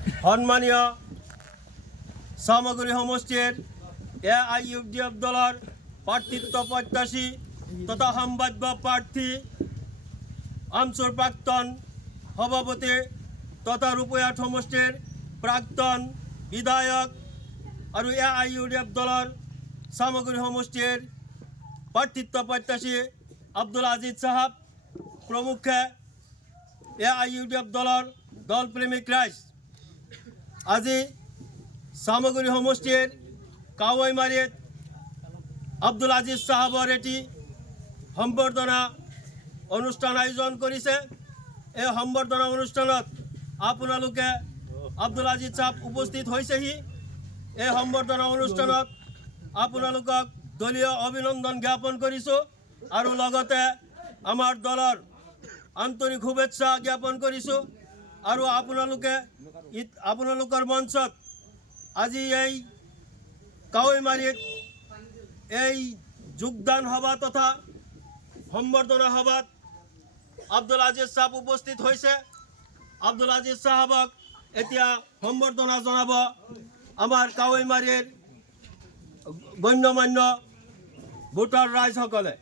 সন্মানীয় চামগুৰি সমষ্টিৰ AIUDF দলৰ প্ৰাৰ্থিত্ব প্ৰত্যাশী তথা সম্ভাব্য প্ৰাৰ্থী আমচুৰ প্ৰাক্তন সভাপতি তথা ৰূপয়াত সমষ্টিৰ প্ৰাক্তন বিধায়ক আৰু AIUDF দলৰ চামগুৰি সমষ্টিৰ প্ৰাৰ্থিত্ব প্ৰত্যাশী আব্দুল আজিজ সাহেব প্ৰমুখ্যে AIUDF দলৰ দলপ্ৰেমিক ৰাইজ আজি চামগুৰি সমষ্টিৰ কাৱৈমাৰীত আব্দুল আজিজ সাহেবৰ এটি সম্বৰ্ধনা অনুষ্ঠান আয়োজন কৰিছে। এই সম্বৰ্ধনা অনুষ্ঠানত আপোনালোকে আব্দুল আজিজ সাহেব উপস্থিত হৈছেহি। এই সম্বৰ্ধনা অনুষ্ঠানত আপোনালোকক দলীয় অভিনন্দন জ্ঞাপন কৰিছোঁ আৰু লগতে আমাৰ দলৰ আন্তৰিক শুভেচ্ছা জ্ঞাপন কৰিছোঁ। আৰু আপোনালোকৰ মঞ্চত আজি এই কাৱৈমাৰীত এই যোগদান সভা তথা সম্বৰ্ধনা সভাত আব্দুল আজিজ সাহেব উপস্থিত হৈছে। আব্দুল আজিজ সাহেবক এতিয়া সম্বৰ্ধনা জনাব আমাৰ কাৱৈমাৰীৰ গণ্যমান্য ভোটাৰ ৰাইজসকলে।